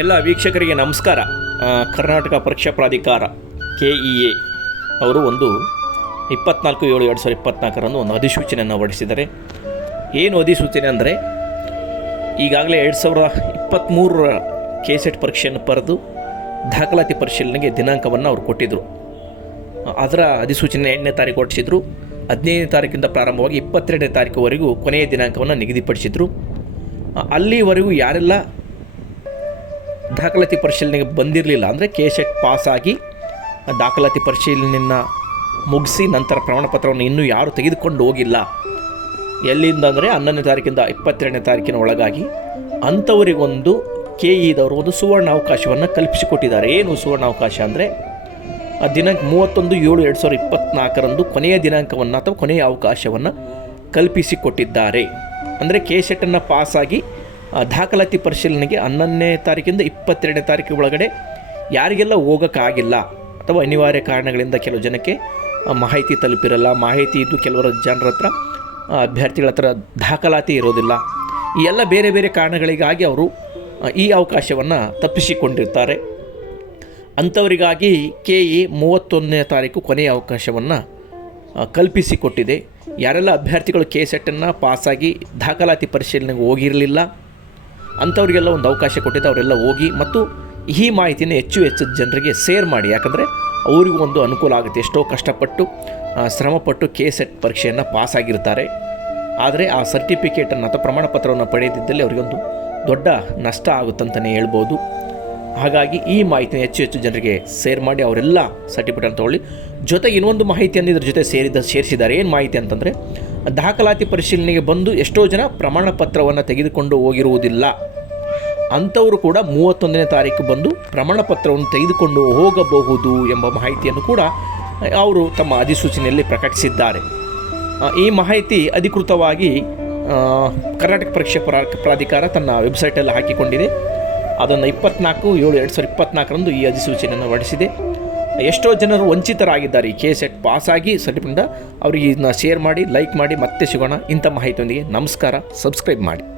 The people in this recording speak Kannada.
ಎಲ್ಲ ವೀಕ್ಷಕರಿಗೆ ನಮಸ್ಕಾರ. ಕರ್ನಾಟಕ ಪರೀಕ್ಷಾ ಪ್ರಾಧಿಕಾರ, ಕೆ ಇ ಎ ಅವರು ಒಂದು ಇಪ್ಪತ್ನಾಲ್ಕು ಏಳು ಎರಡು ಸಾವಿರದ ಇಪ್ಪತ್ನಾಲ್ಕರಂದು ಒಂದು ಅಧಿಸೂಚನೆಯನ್ನು ಹೊರಡಿಸಿದ್ದಾರೆ. ಏನು ಅಧಿಸೂಚನೆ ಅಂದರೆ, ಈಗಾಗಲೇ ಎರಡು ಸಾವಿರದ ಇಪ್ಪತ್ತ್ಮೂರರ ಕೆ ಸೆಟ್ ಪರೀಕ್ಷೆಯನ್ನು ಬರೆದು ದಾಖಲಾತಿ ಪರಿಶೀಲನೆಗೆ ದಿನಾಂಕವನ್ನು ಅವರು ಕೊಟ್ಟಿದ್ದರು ಅದರ ಅಧಿಸೂಚನೆ ಎಂಟನೇ ತಾರೀಕು ಹೊರಡಿಸಿದ್ರು. ಹದಿನೈದನೇ ತಾರೀಕಿಂದ ಪ್ರಾರಂಭವಾಗಿ ಇಪ್ಪತ್ತೆರಡನೇ ತಾರೀಕುವರೆಗೂ ಕೊನೆಯ ದಿನಾಂಕವನ್ನು ನಿಗದಿಪಡಿಸಿದರು. ಅಲ್ಲಿವರೆಗೂ ಯಾರೆಲ್ಲ ದಾಖಲಾತಿ ಪರಿಶೀಲನೆಗೆ ಬಂದಿರಲಿಲ್ಲ ಅಂದರೆ ಕೆ ಸೆಟ್ ಪಾಸಾಗಿ ದಾಖಲಾತಿ ಪರಿಶೀಲನೆಯನ್ನು ಮುಗಿಸಿ ನಂತರ ಪ್ರಮಾಣಪತ್ರವನ್ನು ಇನ್ನೂ ಯಾರು ತೆಗೆದುಕೊಂಡು ಹೋಗಿಲ್ಲ. ಎಲ್ಲಿಂದ ಅಂದರೆ ಹನ್ನೊಂದನೇ ತಾರೀಕಿಂದ ಇಪ್ಪತ್ತೆರಡನೇ ತಾರೀಕಿನ ಒಳಗಾಗಿ ಅಂಥವರಿಗೊಂದು ಕೆ ಇದವರು ಒಂದು ಸುವರ್ಣ ಅವಕಾಶವನ್ನು ಕಲ್ಪಿಸಿಕೊಟ್ಟಿದ್ದಾರೆ. ಏನು ಸುವರ್ಣ ಅವಕಾಶ ಅಂದರೆ ಆ ದಿನಾಂಕ ಮೂವತ್ತೊಂದು ಏಳು ಎರಡು ಸಾವಿರದ ಇಪ್ಪತ್ತ್ನಾಲ್ಕರಂದು ಕೊನೆಯ ದಿನಾಂಕವನ್ನು ಅಥವಾ ಕೊನೆಯ ಅವಕಾಶವನ್ನು ಕಲ್ಪಿಸಿಕೊಟ್ಟಿದ್ದಾರೆ. ಅಂದರೆ ಕೆ ಶೆಟ್ಟನ್ನು ಪಾಸಾಗಿ ದಾಖಲಾತಿ ಪರಿಶೀಲನೆಗೆ ಹನ್ನೊಂದನೇ ತಾರೀಕಿಂದ ಇಪ್ಪತ್ತೆರಡನೇ ತಾರೀಕು ಒಳಗಡೆ ಯಾರಿಗೆಲ್ಲ ಹೋಗೋಕ್ಕಾಗಿಲ್ಲ ಅಥವಾ ಅನಿವಾರ್ಯ ಕಾರಣಗಳಿಂದ ಕೆಲವು ಜನಕ್ಕೆ ಮಾಹಿತಿ ತಲುಪಿರಲ್ಲ, ಮಾಹಿತಿ ಇದ್ದು ಕೆಲವರ ಜನರ ಹತ್ರ ಅಭ್ಯರ್ಥಿಗಳ ಹತ್ರ ದಾಖಲಾತಿ ಇರೋದಿಲ್ಲ. ಈ ಎಲ್ಲ ಬೇರೆ ಬೇರೆ ಕಾರಣಗಳಿಗಾಗಿ ಅವರು ಈ ಅವಕಾಶವನ್ನು ತಪ್ಪಿಸಿಕೊಂಡಿರ್ತಾರೆ. ಅಂಥವರಿಗಾಗಿ ಕೆ ಇ ಮೂವತ್ತೊಂದನೇ ತಾರೀಕು ಕೊನೆಯ ಅವಕಾಶವನ್ನು ಕಲ್ಪಿಸಿಕೊಟ್ಟಿದೆ. ಯಾರೆಲ್ಲ ಅಭ್ಯರ್ಥಿಗಳು ಕೆ ಸೆಟ್ಟನ್ನು ಪಾಸಾಗಿ ದಾಖಲಾತಿ ಪರಿಶೀಲನೆಗೆ ಹೋಗಿರಲಿಲ್ಲ ಅಂಥವರಿಗೆಲ್ಲ ಒಂದು ಅವಕಾಶ ಕೊಟ್ಟಿದ್ದು ಅವರೆಲ್ಲ ಹೋಗಿ ಮತ್ತು ಈ ಮಾಹಿತಿನ ಹೆಚ್ಚು ಹೆಚ್ಚು ಜನರಿಗೆ ಸೇರ್ ಮಾಡಿ. ಯಾಕಂದರೆ ಅವರಿಗೂ ಒಂದು ಅನುಕೂಲ ಆಗುತ್ತೆ. ಎಷ್ಟೋ ಕಷ್ಟಪಟ್ಟು ಶ್ರಮಪಟ್ಟು ಕೆ ಸೆಟ್ ಪರೀಕ್ಷೆಯನ್ನು ಪಾಸಾಗಿರ್ತಾರೆ ಆದರೆ ಆ ಸರ್ಟಿಫಿಕೇಟನ್ನು ಅಥವಾ ಪ್ರಮಾಣ ಪತ್ರವನ್ನು ಪಡೆಯದಿದ್ದಲ್ಲಿ ಅವರಿಗೊಂದು ದೊಡ್ಡ ನಷ್ಟ ಆಗುತ್ತಂತಲೇ ಹೇಳ್ಬೋದು. ಹಾಗಾಗಿ ಈ ಮಾಹಿತಿನ ಹೆಚ್ಚು ಹೆಚ್ಚು ಜನರಿಗೆ ಸೇರ್ ಮಾಡಿ, ಅವರೆಲ್ಲ ಸರ್ಟಿಫಿಕೇಟನ್ನು ತಗೊಳ್ಳಿ. ಜೊತೆಗೆ ಇನ್ನೊಂದು ಮಾಹಿತಿಯನ್ನು ಇದ್ರ ಜೊತೆ ಸೇರಿದ, ಸೇರಿಸಿದ್ದಾರೆ. ಏನು ಮಾಹಿತಿ ಅಂತಂದರೆ ದಾಖಲಾತಿ ಪರಿಶೀಲನೆಗೆ ಬಂದು ಎಷ್ಟೋ ಜನ ಪ್ರಮಾಣ ಪತ್ರವನ್ನು ತೆಗೆದುಕೊಂಡು ಹೋಗಿರುವುದಿಲ್ಲ. ಅಂಥವರು ಕೂಡ ಮೂವತ್ತೊಂದನೇ ತಾರೀಕು ಬಂದು ಪ್ರಮಾಣ ಪತ್ರವನ್ನು ತೆಗೆದುಕೊಂಡು ಹೋಗಬಹುದು ಎಂಬ ಮಾಹಿತಿಯನ್ನು ಕೂಡ ಅವರು ತಮ್ಮ ಅಧಿಸೂಚನೆಯಲ್ಲಿ ಪ್ರಕಟಿಸಿದ್ದಾರೆ. ಈ ಮಾಹಿತಿ ಅಧಿಕೃತವಾಗಿ ಕರ್ನಾಟಕ ಪರೀಕ್ಷಾ ಪ್ರಾ- ಪ್ರಾಧಿಕಾರ ತನ್ನ ವೆಬ್ಸೈಟಲ್ಲಿ ಹಾಕಿಕೊಂಡಿದೆ. ಅದನ್ನು ಇಪ್ಪತ್ನಾಲ್ಕು ಏಳು ಎರಡು ಸಾವಿರದ ಇಪ್ಪತ್ನಾಲ್ಕರಂದು ಈ ಅಧಿಸೂಚನೆಯನ್ನು ಹೊರಡಿಸಿದೆ. ಎಷ್ಟೋ ಜನರು ವಂಚಿತರಾಗಿದ್ದಾರೆ. ಈ ಕೆ ಪಾಸ್ ಪಾಸಾಗಿ ಸರ್ಟಿಫಿಕೇಟ್ ಅವರಿಗೆ ಇದನ್ನ ಶೇರ್ ಮಾಡಿ ಲೈಕ್ ಮಾಡಿ ಮತ್ತೆ ಸಿಗೋಣ. ಇಂಥ ಮಾಹಿತಿಯೊಂದಿಗೆ ನಮಸ್ಕಾರ. ಸಬ್ಸ್ಕ್ರೈಬ್ ಮಾಡಿ.